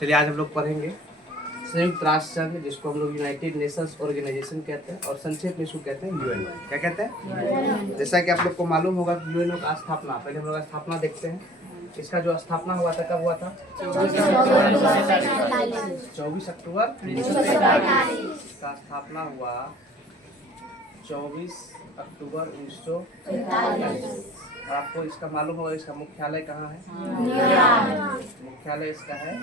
चलिए आज हम लोग पढ़ेंगे संयुक्त राष्ट्र संघ, जिसको हम लोग यूनाइटेड नेशंस ऑर्गेनाइजेशन कहते हैं और संक्षेप में इसको कहते हैं यूएनओ। क्या कहते हैं? जैसा कि आप लोग को मालूम होगा कि यूएनओ का स्थापना, पहले हम लोग स्थापना देखते हैं। इसका जो स्थापना हुआ था कब हुआ था? 24 अक्टूबर इसका स्थापना हुआ 24 अक्टूबर 1945। और आपको इसका मालूम होगा इसका मुख्यालय कहाँ है? मुख्यालय इसका है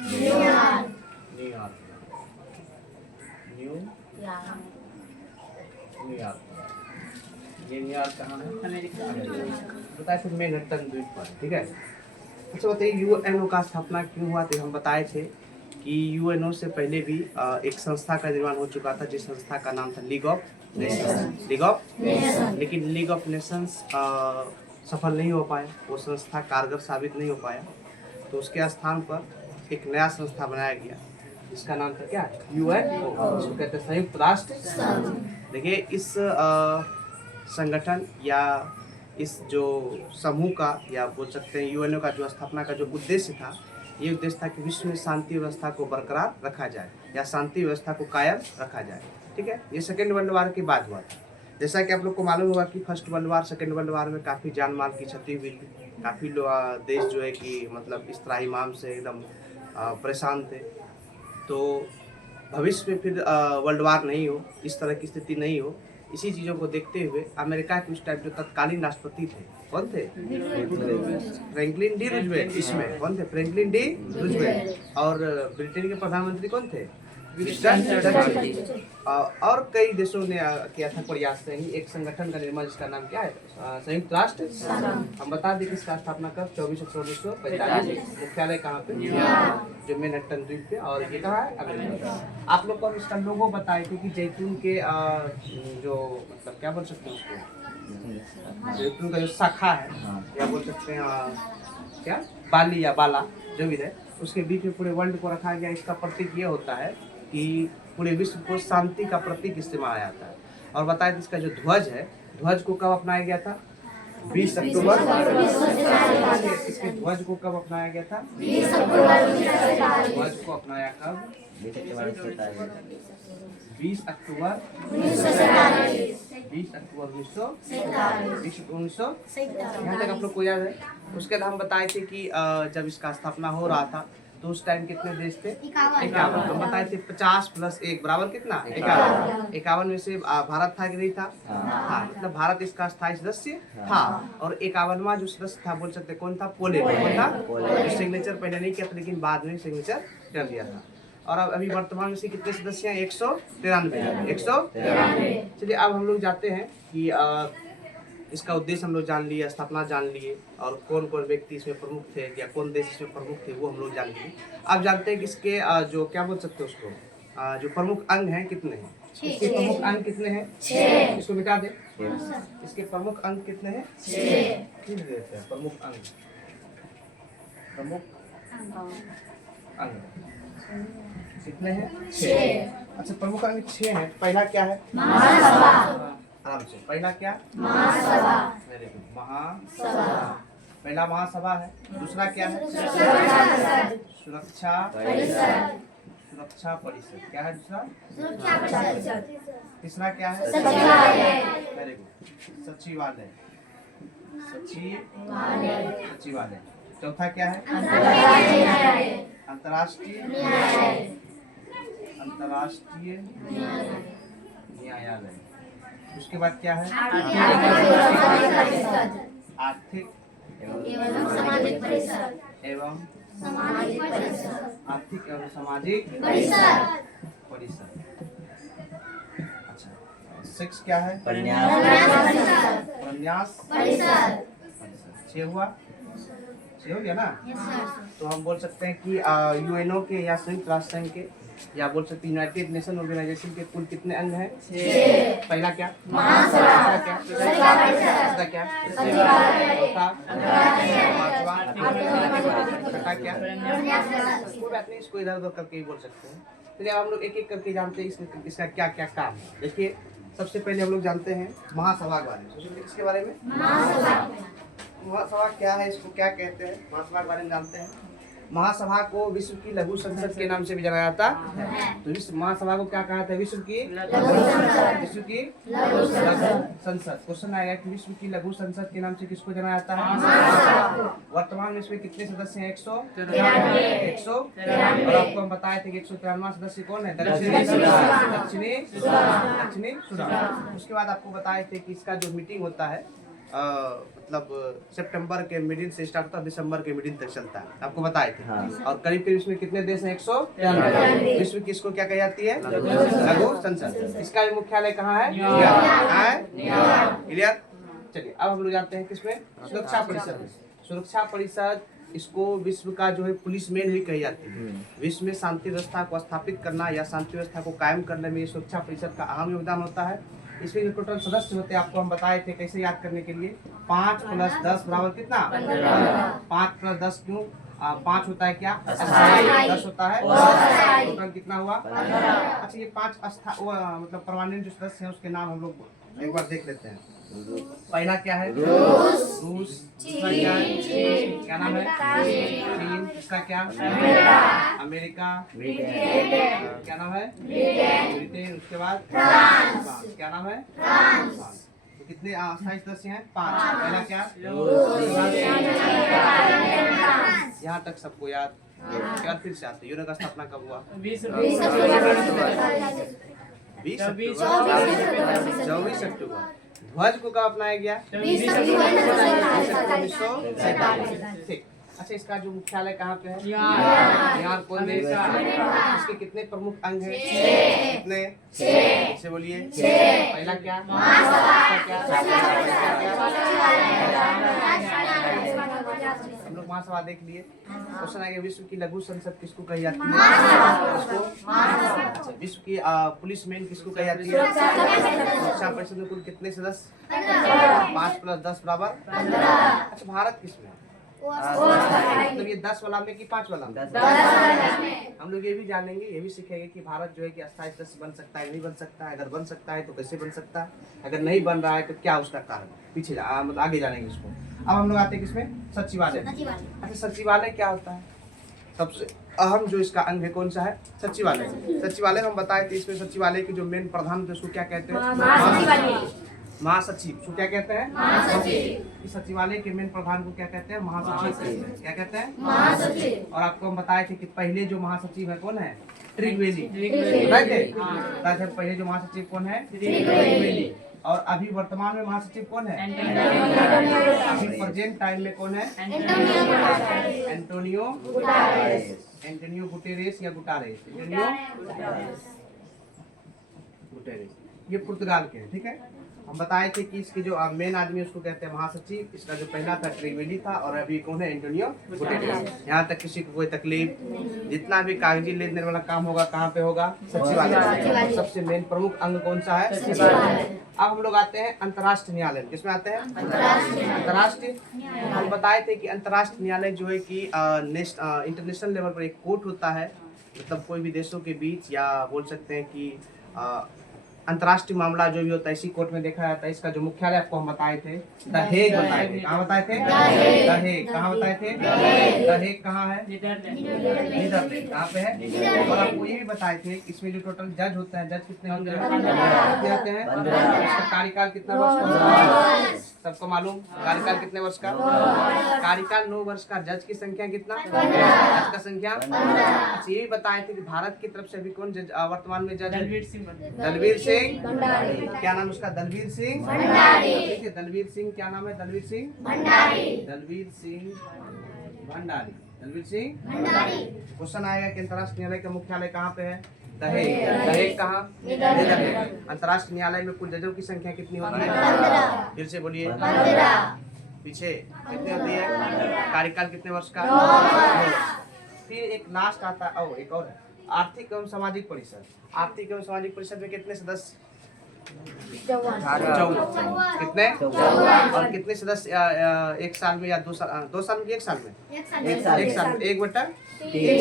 न्यूयॉर्क। ये न्यूयॉर्क कहाँ है? अमेरिका। बताए थे मैनहट्टन द्वीप पर। ठीक है। अच्छा बताइए यूएनओ का स्थापना क्यों हुआ? तो हम बताए थे कि यूएनओ से पहले भी एक संस्था का निर्माण हो चुका था, जिस संस्था का नाम था लीग ऑफ नेशंस। लेकिन लीग ऑफ नेशंस सफल नहीं हो पाया, वो संस्था कारगर साबित नहीं हो पाया। तो उसके स्थान पर एक नया संस्था बनाया गया, जिसका नाम था क्या? यूएनओ, जिसको कहते हैं संयुक्त राष्ट्र संघ। देखिए इस संगठन या इस जो समूह का या बोल सकते हैं यूएनओ का जो स्थापना का जो उद्देश्य था, ये उद्देश्य था कि विश्व में शांति व्यवस्था को बरकरार रखा जाए या शांति व्यवस्था को कायम रखा जाए। ठीक है। ये सेकेंड वर्ल्ड वार के बाद हुआ था। जैसा कि आप लोग को मालूम होगा कि first world war second world war में काफ़ी जान माल की क्षति हुई थी। काफ़ी देश जो है कि मतलब इस त्राहिमाम से एकदम परेशान थे। तो भविष्य में फिर वर्ल्ड वार नहीं हो, इस तरह की स्थिति नहीं हो, इसी चीज़ों को देखते हुए अमेरिका के उस टाइम जो तत्कालीन राष्ट्रपति थे, कौन थे? Franklin D Roosevelt. इसमें कौन थे? Franklin D Roosevelt. और ब्रिटेन के प्रधानमंत्री कौन थे? Winston Churchill. और कई देशों ने किया था प्रयास से ही एक संगठन का निर्माण, जिसका नाम क्या है? संयुक्त राष्ट्र। हम बता दें कि इसका स्थापना कब? 24 अक्टूबर 1945। मुख्यालय कहाँ पे? जो मैनहट्टन द्वीप पे। और ये कहाँ है? अमेरिका। आप लोग को इसका लोगो बताए थे कि जैतून के जो मतलब क्या बोल सकते हैं उसको, जैतून का जो शाखा है या बोल सकते हैं क्या बाली या बाला जो भी है, उसके बीच में पूरे वर्ल्ड को रखा गया। इसका प्रतीक ये होता है कि पूरे विश्व को शांति का प्रतीक इस्तेमाल आता है। और बताए इसका जो ध्वज है, ध्वज को कब अपनाया गया था? 20 अक्टूबर। इसके ध्वज को कब अपनाया गया था? 20 अक्टूबर। ध्वज को अपनाया कब? 20 अक्टूबर 1947। यहाँ तक आप लोग को याद है। उसके बाद हम बताए थे कि जब इसका स्थापना हो रहा था तो उस टाइम कितने देश थे? 51। हम बताए थे 50 + 1 बराबर कितना? 51। 51 में से भारत था कि नहीं था? हाँ। मतलब भारत इसका स्थायी सदस्य था। और 51वां जो सदस्य था बोल सकते कौन था? पोलैंड। कौन था? जो सिग्नेचर पहले नहीं किया था, लेकिन बाद में सिग्नेचर कर दिया था। और अब अभी वर्तमान में से कितने सदस्य हैं? 193। चलिए अब हम लोग जाते हैं कि इसका उद्देश्य हम लोग जान लिए, स्थापना जान लिए, और कौन कौन व्यक्ति इसमें प्रमुख थे या कौन देश इसमें प्रमुख थे वो हम लोग जान लिए। अब जानते हैं कि इसके जो क्या बोल सकते हैं उसको, जो प्रमुख अंग हैं कितने हैं? इसके प्रमुख अंग कितने हैं? 6। इसको मिटा दे। इसके प्रमुख अंग कितने हैं? 6। प्रमुख अंग कितने हैं? 6। अच्छा प्रमुख अंग 6 हैं। पहला क्या है? महासभा। आराम से। पहला क्या? महासभा। वेरी गुड, महासभा। पहला महासभा है। दूसरा क्या है? सुरक्षा परिषद। क्या है दूसरा? तीसरा क्या है? वेरी गुड, सचिवालय। चौथा क्या है? अंतर्राष्ट्रीय न्यायालय। उसके बाद क्या है? आर्थिक एवं सामाजिक परिषद। अच्छा 6 क्या है? प्रन्यास परिषद। 6 हुआ? 6 हो गया ना? तो हम बोल सकते हैं कि यूएनओ के या संयुक्त राष्ट्र संघ के या बोल सकते हैं यूनाइटेड नेशन ऑर्गेनाइजेशन के कुल कितने अंग हैं? 6। पहला क्या? महासभा। क्या? दूसरा क्या? चौथा? छठा क्या? कोई बात नहीं, इसको इधर उधर करके ही बोल सकते हैं। चलिए हम लोग एक एक करके जानते हैं इसका क्या क्या काम है। देखिए सबसे पहले हम लोग जानते हैं महासभा के बारे में। इसके बारे में महासभा क्या है, इसको क्या कहते हैं, महासभा के बारे में जानते हैं। महासभा को विश्व की लघु संसद के नाम से भी जाना जाता है। तो विश्व महासभा को क्या कहा था? विश्व की लघु संसद। क्वेश्चन आएगा कि विश्व की लघु संसद के नाम से किसको जाना जाता है? वर्तमान में इसमें कितने सदस्य हैं? 100। और आपको हम बताए थे कि 193वां सदस्य कौन है? दक्षिणी सूडान। उसके बाद आपको बताए थे कि इसका जो मीटिंग होता है मतलब सितंबर के मिडिल से स्टार्ट होता है, दिसंबर के मिडिल तक चलता है, आपको बताए थे। और करीब करीब इसमें कितने देश हैं? 193। विश्व की इसको क्या कही जाती है? लघु संसद। इसका भी मुख्यालय कहाँ है? क्लियर। चलिए अब हम लोग जाते हैं किसमें? सुरक्षा परिषद में। सुरक्षा परिषद इसको विश्व का जो है पुलिस मैन भी कही जाती है। विश्व में शांति व्यवस्था को स्थापित करना या शांति व्यवस्था को कायम करने में सुरक्षा परिषद का अहम योगदान होता है। इसमें जो टोटल सदस्य होते हैं आपको हम बताए थे कैसे याद करने के लिए। 5 + 10 बराबर कितना? 5 + 10 क्यों? 5 होता है क्या? 10 होता है। टोटल कितना हुआ? अच्छा ये 5 मतलब परमानेंट जो सदस्य हैं उसके नाम हम लोग एक बार देख लेते हैं। पहला क्या है? रूस। दूसरा क्या है? क्या नाम है? चीन। इसका क्या? अमेरिका। क्या नाम है? ब्रिटेन। उसके बाद फ्रांस। क्या नाम है? फ्रांस। तो कितने स्थायी सदस्य हैं? 5। पहला क्या? यहाँ तक सबको याद? उसके बाद फिर से आते यूरो का स्थापना कब हुआ? 24 अक्टूबर। ध्वज को कब अपनाया गया? 1947। ठीक। अच्छा इसका जो मुख्यालय कहाँ पे है? बिहार। कौन देश? इसके कितने प्रमुख अंग हैं? कितने? 6 से बोलिए। पहला क्या? हम लोग महासभा देख लिए। क्वेश्चन आएगा विश्व की लघु संसद किसको कही जाती है? अच्छा विश्व की पुलिस मैन किसको कही जाती है? सुरक्षा परिषद में कुल कितने सदस्य? 5 + 10 बराबर 15। अच्छा भारत किसमें? मतलब ये 10 वाला में कि 5 वाला में? हम लोग ये भी जानेंगे, ये भी सीखेंगे कि भारत जो है कि अस्थायी सदस्य बन सकता है नहीं बन सकता है, अगर बन सकता है तो कैसे बन सकता है, अगर नहीं बन रहा है तो क्या उसका कारण। पीछे मतलब आगे जानेंगे इसको। अब हम लोग आते हैं किसमें? सचिवालय। अच्छा सचिवालय क्या होता है? सबसे अहम जो इसका अंग है कौन सा है? सचिवालय। सचिवालय हम बताए थे इसमें सचिवालय की जो मेन प्रधान थे उसको क्या कहते हैं? महासचिव। उसको क्या कहते हैं? महासचिव। इस सचिवालय के मेन प्रधान को क्या कहते हैं? महासचिव। क्या कहते हैं? महासचिव। और आपको हम बताए थे कि पहले जो महासचिव है कौन है? त्रिवेदी। पहले जो महासचिव कौन है? त्रिवेदी। और अभी वर्तमान में महासचिव कौन है? अभी प्रेजेंट टाइम में कौन है? एंटोनियो गुटेरेस या गुटारेस। ये पुर्तगाल के हैं। ठीक है। हम बताए थे कि इसके जो मेन आदमी उसको कहते हैं महासचिव। इसका जो पहला था त्रिवेदी था और अभी कौन है? Antonio Guterres. यहाँ तक किसी को कोई तकलीफ, जितना भी कागजी लेन देन वाला काम होगा कहाँ पे होगा? सचिवालय। सबसे मेन प्रमुख अंग कौन सा है? सचिवालय। अब हम लोग आते हैं अंतर्राष्ट्रीय न्यायालय। किसमें आते हैं? अंतर्राष्ट्रीय। हम बताए थे कि अंतर्राष्ट्रीय न्यायालय जो है कि इंटरनेशनल लेवल पर एक कोर्ट होता है, मतलब कोई भी देशों के बीच, या बोल सकते हैं कि अंतर्राष्ट्रीय मामला जो भी होता है इसी कोर्ट में देखा जाता है। इसका जो मुख्यालय आपको हम बताए थे द हेग बताए थे। कहाँ बताए थे? The Hague. कहाँ बताए थे? द हेग कहाँ है? नीदरलैंड। कहाँ पे है? और आपको ये भी बताए थे इसमें जो टोटल जज होता है, जज कितने होते हैं? इसका कार्यकाल कितना वर्ष का? सबको मालूम कार्यकाल कितने वर्ष का? कार्यकाल 9 वर्ष का। जज की संख्या कितना? जज का संख्या। अच्छा ये भी बताए थे कि भारत की तरफ से अभी कौन जज वर्तमान में जज? दलवीर सिंह। क्या नाम उसका? दलवीर सिंह भंडारी। ठीक है। दलवीर सिंह क्या नाम है? दलवीर सिंह भंडारी। क्वेश्चन आएगा कि अंतर्राष्ट्रीय न्यायालय का मुख्यालय कहाँ पे है? The Hague. कहाँ? नीदरलैंड। अंतर्राष्ट्रीय न्यायालय में कुल जजों की संख्या कितनी होती है? 15। फिर से बोलिए। 15। पीछे कितनी होती है? कार्यकाल कितने वर्ष का? 9 वर्ष। फिर एक लास्ट आता है, एक और है आर्थिक एवं सामाजिक परिषद। आर्थिक एवं सामाजिक परिषद में कितने सदस्य? 54। कितने? और कितने सदस्य एक साल में या 2 साल में? एक साल में 1/3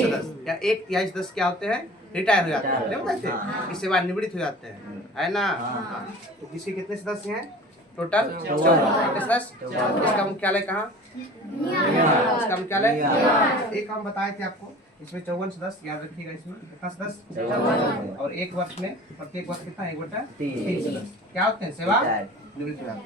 सदस्य या 1/3 सदस्य क्या होते हैं? रिटायर हो जाते हैं, इसके बाद निवृत्त हो जाते हैं, है ना? तो इसके कितने सदस्य हैं टोटल? 54 सदस्य। इसका मुख्यालय कहाँ? इसका मुख्यालय एक हम बताए थे आपको, इसमें 54 सदस्य, याद रखिएगा इसमें कितना सदस्य, और एक वर्ष में प्रत्येक वर्ष कितना 1/3 सदस्य क्या होते हैं, सेवा निवृत्त विभाग।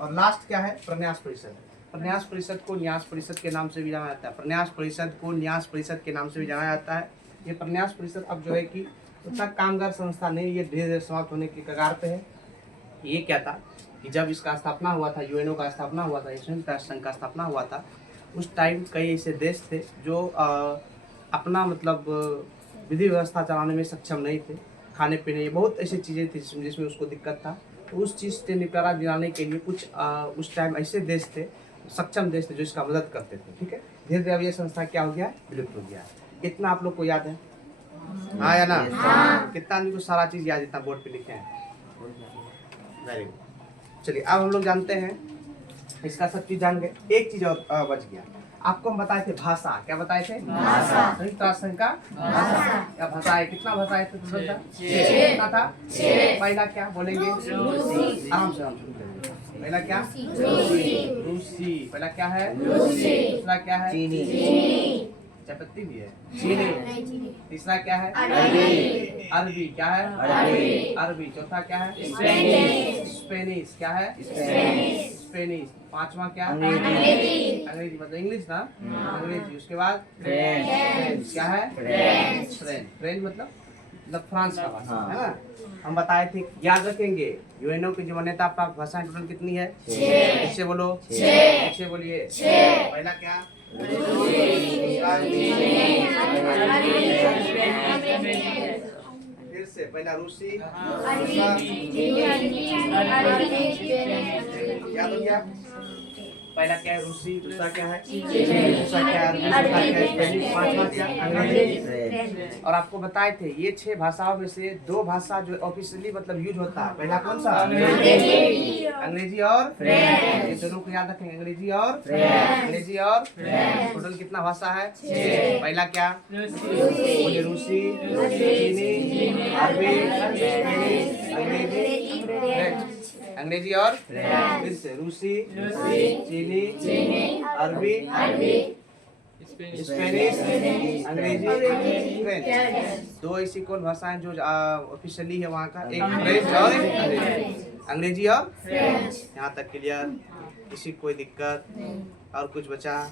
और लास्ट क्या है, प्रन्यास परिषद। प्रन्यास परिषद को न्यास परिषद के नाम से भी जाना जाता है, प्रन्यास परिषद को न्यास परिषद के नाम से भी जाना जाता है। ये प्रन्यास परिषद अब जो है कि उतना कामगार संस्था नहीं, ये धीरे धीरे समाप्त होने के कगार पे है। ये क्या था कि जब इसका स्थापना हुआ था, यूएनओ का स्थापना हुआ था, संयुक्त राष्ट्र संघ का स्थापना हुआ था, उस टाइम कई ऐसे देश थे जो अपना मतलब विधि व्यवस्था चलाने में सक्षम नहीं थे, खाने पीने बहुत ऐसी चीज़ें थी जिसमें उसको दिक्कत था। तो उस चीज़ से निपटारा दिलाने के लिए कुछ उस टाइम ऐसे देश थे, सक्षम देश थे जो इसका मदद करते थे। ठीक है, धीरे धीरे अब ये संस्था क्या हो गया, विलुप्त हो गया। कितना आप लोग को याद है, हाँ या ना? कितना आदमी को सारा चीज़ याद, इतना बोर्ड पे लिखे हैं? Very good. चलिए अब हम लोग जानते हैं, इसका सब चीज़ जान गए। एक चीज़ और बच गया, आपको हम बताए थे भाषा। क्या बताए थे? भाषा। संयुक्त राष्ट्र संघ का भाषा। क्या भाषा है, कितना भाषाएं थे? कितना था? पहला क्या बोलेंगे? आराम से पहला क्या? रूसी। पहला क्या है? दूसरा क्या है? चीनी। चायपत्ती भी है, चीनी। तीसरा क्या है? अरबी। क्या है? अरबी। चौथा क्या है? स्पेनिश। क्या है? स्पेनिश। पांचवा क्या? अंग्रेजी मतलब इंग्लिश ना, अंग्रेजी। उसके बाद फ्रेंच। क्या है? फ्रेंच मतलब फ्रांस का भाषा है ना। हम बताए थे, याद रखेंगे, यूएनओ की जो मान्यता प्राप्त भाषाएं टोटल कितनी है? 6। इससे बोलो, 6 बोलिए। पहला क्या? फिर से पहला रूसी, याद हो गया? पहला क्या है? रूसी। दूसरा क्या है? दूसरा क्या है? अरबी। चौथा क्या है? स्पेनिश। पांचवा क्या? अंग्रेजी। और आपको बताए थे ये 6 भाषाओं में से 2 भाषा जो ऑफिशियली मतलब यूज होता है, पहला कौन सा? अंग्रेजी और ये दोनों को याद रखेंगे, अंग्रेजी और टोटल कितना भाषा है? 6। पहला क्या? बोलिए, रूसी, चीनी, अरबी, स्पेनिश, अंग्रेजी, फ्रेंच। अंग्रेजी और फिर से रूसी, चीनी, अरबी, स्पेनिश, अंग्रेजी, फ्रेंच। 2 ऐसी कौन भाषाएं जो ऑफिशियली है वहाँ का? एक फ्रेंच और एक अंग्रेजी। अंग्रेजी और यहाँ तक क्लियर? किसी कोई दिक्कत? और कुछ बचा?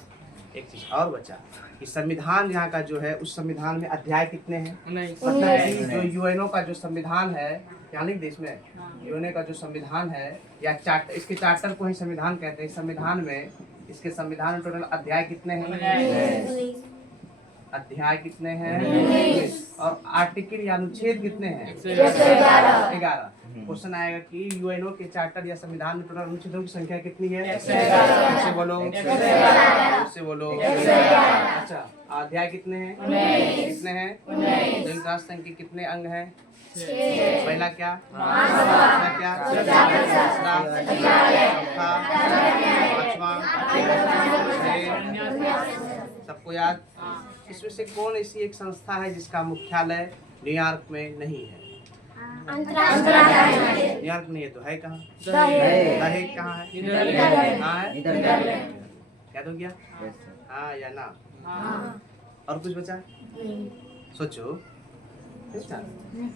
एक चीज और बचा कि संविधान यहाँ का जो है, उस संविधान में अध्याय कितने हैं? मतलब जो यूएनओ का जो संविधान है, यानी देश में यूएनओ का जो संविधान है या चार्टर, इसके चार्टर को ही संविधान कहते हैं। संविधान में, इसके संविधान में टोटल अध्याय कितने हैं? अध्याय कितने हैं? और आर्टिकल या अनुच्छेद कितने हैं? 11। क्वेश्चन आएगा कि यूएनओ के चार्टर या संविधान में टोटल अनुच्छेदों की संख्या कितनी है? उससे बोलो। अच्छा, अध्याय कितने हैं? कितने हैं? संयुक्त राष्ट्र संघ के कितने अंग हैं? 6। पहला क्या? दूसरा क्या? तीसरा, चौथा, पांचवा, सबको याद? इसमें से कौन ऐसी एक संस्था है जिसका मुख्यालय न्यूयॉर्क में नहीं है? न्यूयॉर्क नहीं है तो है कहाँ? हेग कहाँ है? क्या तो गया? हाँ या ना? और कुछ बचा? सोचो,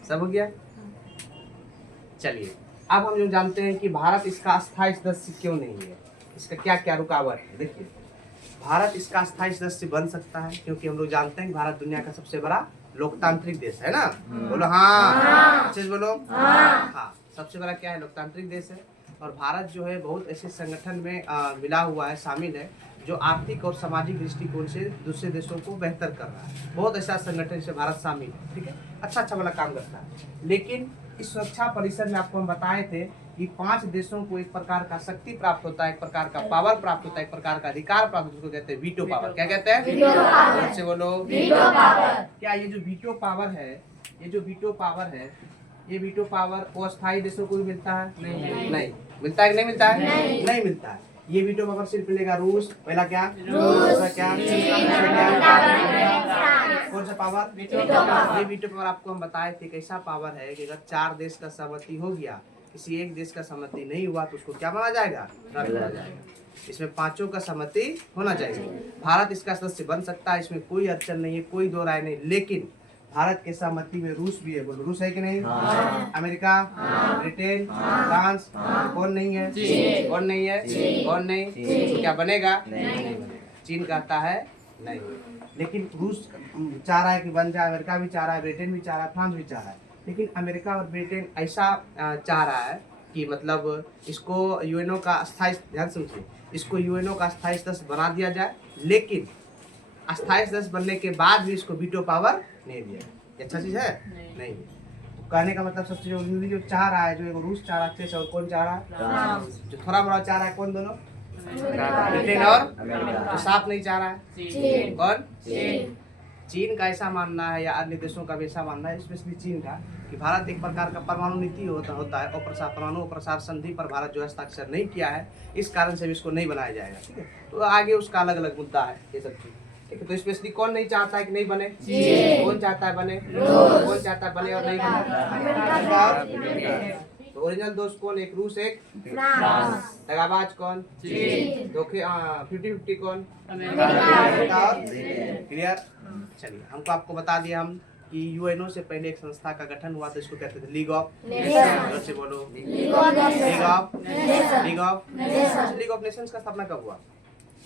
सब हो गया? चलिए अब हम जो जानते हैं कि भारत इसका अस्थायी सदस्य क्यों नहीं है, इसका क्या क्या रुकावट है। देखिए, भारत इसका अस्थायी सदस्य बन सकता है क्योंकि हम लोग जानते हैं कि भारत दुनिया का सबसे बड़ा लोकतांत्रिक देश है ना। बोलो हाँ, अच्छे से बोलो हाँ। सबसे बड़ा क्या है? लोकतांत्रिक देश है। और भारत जो है बहुत ऐसे संगठन में मिला हुआ है, शामिल है, जो आर्थिक और सामाजिक दृष्टिकोण से दूसरे देशों को बेहतर कर रहा है। बहुत ऐसा संगठन से भारत शामिल है, ठीक है, अच्छा वाला काम करता है। लेकिन इस सुरक्षा परिषद में आपको हम बताए थे कि 5 देशों को एक प्रकार का शक्ति प्राप्त होता है, एक प्रकार का पावर प्राप्त होता है, एक प्रकार का अधिकार प्राप्त होता है, उसको कहते हैं वीटो पावर। क्या कहते हैं? वीटो। से बोलो वीटो पावर। क्या ये जो वीटो पावर है, ये जो वीटो पावर है, ये वीटो पावर वो अस्थायी देशों को भी मिलता है? नहीं मिलता है कि नहीं मिलता है? नहीं मिलता है। ये वीटो पावर सिर्फ मिलेगा रूस। पहला क्या? दूसरा क्या? कौन सा पावर? ये वीटो पावर आपको हम बताए थे कैसा पावर है कि अगर 4 देश का सहमति हो गया, किसी एक देश का सहमति नहीं हुआ तो उसको क्या माना जाएगा? रद्द माना जाएगा। इसमें पांचों का सहमति होना चाहिए। भारत इसका सदस्य बन सकता है, इसमें कोई अड़चन नहीं है, कोई दो राय नहीं। लेकिन भारत के सहमति में रूस भी है। बोलो रूस है कि नहीं? अमेरिका, ब्रिटेन, फ्रांस, कौन नहीं है? कौन नहीं है? कौन नहीं? तो क्या बनेगा? चीन कहता है नहीं। लेकिन रूस चाह रहा है कि बन जाए, अमेरिका भी चाह रहा है, ब्रिटेन भी चाह रहा है, फ्रांस भी चाह रहा है। लेकिन अमेरिका और ब्रिटेन ऐसा चाह रहा है कि मतलब इसको यूएनओ का अस्थायी, ध्यान समझिए, इसको यूएनओ का अस्थायी सदस्य बना दिया जाए। लेकिन अस्थायी सदस्य बनने के बाद भी इसको वीटो पावर नहीं दिया। ये अच्छा चीज है? नहीं। तो कहने का मतलब सबसे जो चाह रहा है, जो एक रूस चाह रहा है और कौन चाह रहा है? जो थोड़ा बड़ा चाह रहा है कौन? दोनों, ब्रिटेन और जो साफ नहीं चाह रहा है कौन? चीन का ऐसा मानना है, या अन्य देशों का भी ऐसा मानना है, स्पेशली चीन का, कि भारत एक प्रकार का परमाणु नीति होता है, और परमाणु प्रसार संधि पर भारत जो हस्ताक्षर नहीं किया है, इस कारण से भी इसको नहीं बनाया जाएगा। ठीक है, तो आगे उसका अलग अलग मुद्दा है ये सब चीज। ठीक है, तो स्पेशली कौन नहीं चाहता है कि नहीं बने? कौन चाहता है बने? कौन चाहता है बने और नहीं बने? तो ओरिजिनल दोस्त कौन? एक रूस, एक फ्रांस। दगाबाज कौन? धोखे 50-50 कौन? अमेरिका। क्लियर? चलिए, हमको आपको बता दिया हम कि यूएनओ से पहले एक संस्था का गठन हुआ था, इसको कहते थे लीग ऑफ नेशंस। से बोलो, लीग ऑफ नेशंस का स्थापना कब हुआ?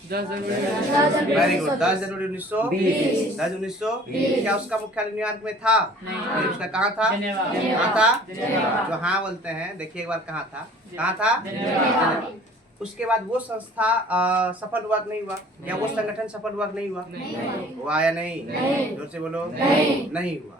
10 जनवरी। वेरी गुड, 10 जनवरी 1920। 10 1920। क्या उसका मुख्यालय न्यूयॉर्क में था? नहीं। उसका कहाँ था? कहाँ था? जो हाँ बोलते हैं, देखिए एक बार कहाँ था? कहाँ था? उसके बाद वो संस्था सफल हुआ नहीं हुआ, या वो संगठन सफल हुआ नहीं हुआ? हुआ या नहीं? जोर से बोलो, नहीं हुआ।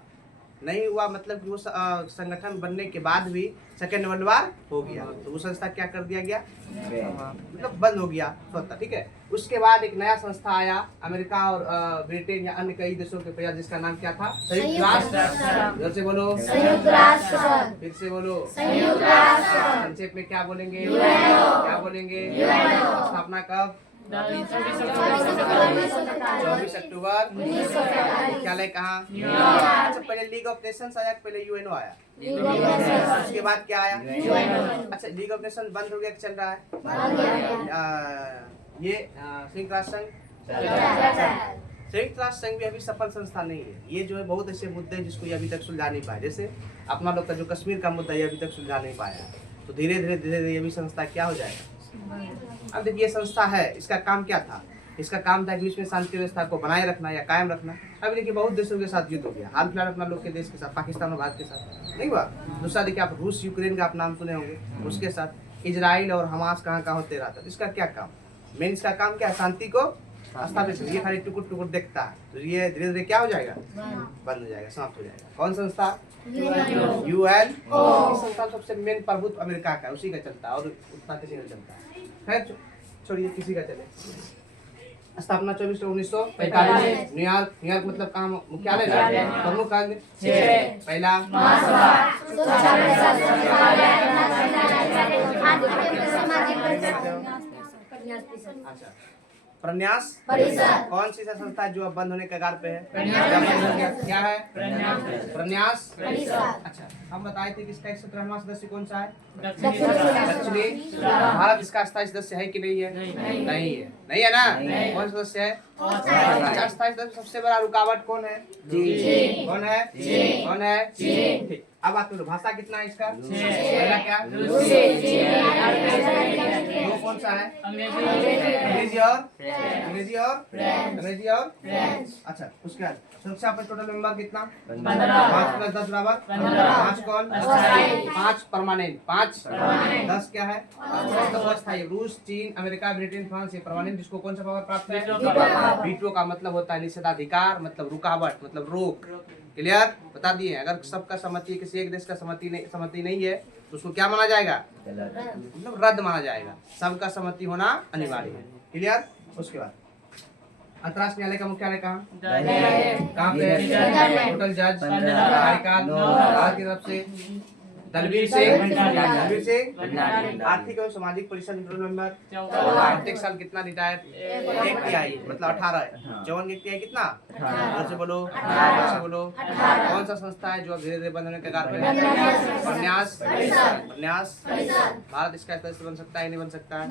नहीं हुआ मतलब कि वो संगठन बनने के बाद भी सेकेंड वर्ल्ड वार हो गया, तो वो संस्था क्या कर दिया गया? मतलब बंद हो गया स्वतः। ठीक है, उसके बाद एक नया संस्था आया, अमेरिका और ब्रिटेन या अन्य कई देशों के प्रयास, जिसका नाम क्या था? संयुक्त राष्ट्र। जोर से बोलो, संयुक्त राष्ट्र। फिर से बोलो, संयुक्त राष्ट्र। संक्षेप में क्या बोलेंगे? क्या बोलेंगे? स्थापना कब? 24 अक्टूबर। मुख्यालय कहाँ? अच्छा, पहले लीग ऑफ नेशंस आया, पहले यूएनओ आया? उसके बाद क्या आया? अच्छा, लीग ऑफ नेशंस बंद हो गया, चल रहा है ये संयुक्त राष्ट्र संघ। संयुक्त राष्ट्र संघ भी अभी सफल संस्था नहीं है। ये जो है बहुत ऐसे मुद्दे हैं जिसको ये अभी तक सुलझा नहीं पाए। जैसे अपना लोग का जो कश्मीर का मुद्दा ये अभी तक सुलझा नहीं पाया, तो धीरे धीरे ये भी संस्था क्या हो जाएगा? अब देखिए, ये संस्था है, इसका काम क्या था? इसका काम था कि विश्व में शांति व्यवस्था को बनाए रखना या कायम रखना। अब देखिए, बहुत देशों के साथ युद्ध हो गया, हाल फिलहाल अपना लोग के देश के साथ, पाकिस्तान और भारत के साथ नहीं हुआ। दूसरा देखिए, आप रूस यूक्रेन का आप नाम सुने होंगे, उसके साथ इजराइल और हमास कहाँ होते रहा था। इसका क्या काम? मेन इसका काम क्या है? शांति को स्थापित। ये खाली टुकुर टुकुर देखता है, तो ये धीरे धीरे क्या हो जाएगा? बंद हो जाएगा, समाप्त हो जाएगा। कौन संस्था? यूएन। संस्था सबसे मेन प्रभुत्व अमेरिका का, उसी का चलता है, और उतना किसी का चलता है। खैर छोड़िए, किसी का चले। स्थापना 24 1945। न्यूयॉर्क मतलब कहाँ मुख्यालय? प्रमुख अंग पहला अच्छा, प्रन्यास परिषद। कौन सी संस्था है जो अब बंद होने के कगार पे है? क्या है? प्रन्यास परिषद। अच्छा, हम बताए थे कि इसका 117वां सदस्य कौन सा है? दक्षिणी। भारत इसका स्थायी सदस्य है कि नहीं है? नहीं है। नहीं है ना? कौन सदस्य है? स्थायी सदस्य। सबसे बड़ा रुकावट कौन है? कौन है? कौन है? ठीक। अब बात करो, भाषा कितना है इसका? पहला क्या? दो कौन सा है? अंग्रेजी और अच्छा, उसके बाद सुरक्षा पर टोटल मेंबर कितना? 5 + 10 बराबर 5 कौन? 5 परमानेंट, 5 10 क्या है? अस्थायी। रूस, चीन, अमेरिका, ब्रिटेन, फ्रांस ये परमानेंट। जिसको कौन सा पावर प्राप्त है? वीटो का मतलब होता है निषेधाधिकार, मतलब रुकावट, मतलब रोक। क्लियर? बता दिए। अगर सबका सहमति, किसी एक देश का सहमति नहीं है तो उसको क्या माना जाएगा? मतलब रद्द माना जाएगा। सबका सहमति होना अनिवार्य है। क्लियर? उसके बाद अंतर्राष्ट्रीय न्यायालय का मुख्यालय कहाँ? कहाँ पे? टोटल जज कार्यकाल भारत की तरफ से दलवीर सिंह आर्थिक एवं सामाजिक परिषद इंटरनल मेंबर। प्रत्येक साल कितना रिटायर? 1 तिहाई, मतलब 18 है। 54 एक तिहाई कितना? जोर से बोलो, जोर से बोलो। कौन सा संस्था है जो अब धीरे धीरे बंद होने के कगार पे है? प्रन्यास भारत इसका सदस्य बन सकता है नहीं बन सकता? बन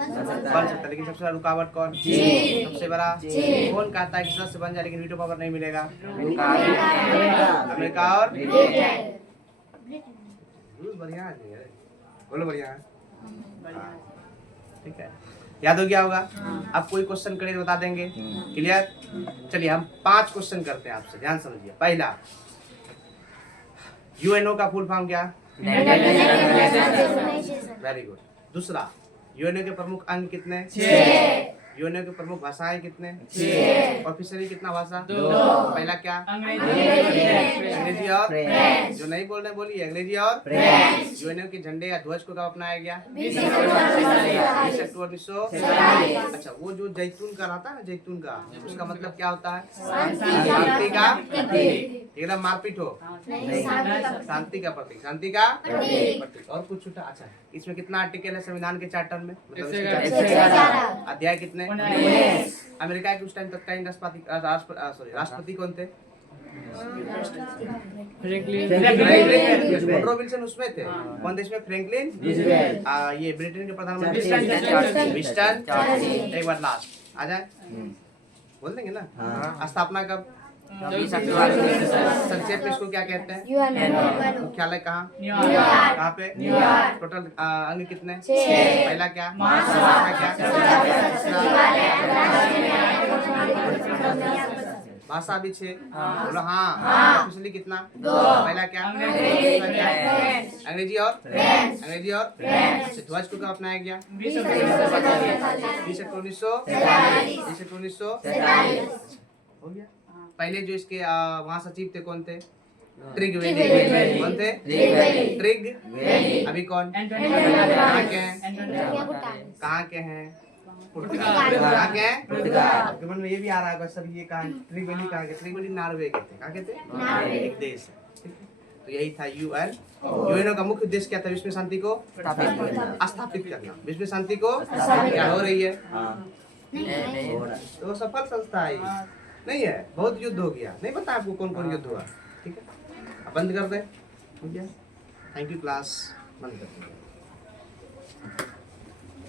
सकता है, लेकिन सबसे बड़ा रुकावट कौन? सबसे बड़ा कौन कहता है कि सदस्य बन जाए लेकिन वीटो पावर नहीं मिलेगा? अमेरिका और बढ़िया है, बोलो बढ़िया है। ठीक है, याद हो गया होगा। अब कोई क्वेश्चन करे तो बता देंगे। क्लियर? चलिए हम 5 क्वेश्चन करते हैं आपसे, ध्यान समझिए। पहला, यूएनओ का फुल फॉर्म क्या? Very good. दूसरा, यूएनओ के प्रमुख अंग कितने? 6। यूएनओ की प्रमुख भाषाएं कितने? 6। ऑफिशियली कितना भाषा? 2। पहला क्या? अंग्रेजी और फ्रेंच। जो नहीं बोल रहे बोलिए, अंग्रेजी और फ्रेंच। यूएनओ के झंडे या ध्वज को कब अपनाया गया? 20 अक्टूबर 1947। अच्छा, वो जो जैतून का रहता है ना, जैतून का, उसका मतलब क्या होता है? शांति का प्रतीक। एकदम मारपीट हो, शांति का प्रतीक, शांति का प्रतीक। और कुछ छूटा? अच्छा, इसमें कितना आर्टिकल है संविधान के चार्टर में? मतलब अध्याय कितने? अमेरिका के उस टाइम तत्कालीन राष्ट्रपति कौन थे? वुडरो विल्सन उसमें थे। कौन देश में? फ्रैंकलिन। ये ब्रिटेन के प्रधानमंत्री विंस्टन। एक बार लास्ट आ जाए, बोल देंगे ना। स्थापना कब? संक्षेप में इसको क्या कहते हैं? मुख्यालय कहाँ? कहाँ पे? टोटल अंग कितने? 6। पहला क्या? भाषा भी 6। बोलो हाँ। ऑफिशियली कितना? 2। पहला क्या? अंग्रेजी और ध्वज को कब अपनाया गया? 20 अक्टूबर 1947। हो गया। पहले जो इसके महासचिव थे कौन थे? त्रिगवेदी। कौन थे? त्रिगवेदी। अभी कौन? कहाँ के हैं? कहाँ के हैं? कहाँ के हैं? आपके मन में ये भी आ रहा है सर, ये कहाँ? त्रिगवेदी कहाँ के? त्रिगवेदी नॉर्वे के थे। कहाँ के थे? एक देश है। तो यही था यूएनओ का मुख्य उद्देश्य क्या था? विश्व शांति को स्थापित करना। विश्व शांति को क्या हो रही है? तो सफल संस्था है नहीं है? बहुत युद्ध हो गया, नहीं पता आपको कौन कौन युद्ध हुआ? ठीक है, अब बंद कर दे। ठीक है, थैंक यू क्लास, बंद कर दे।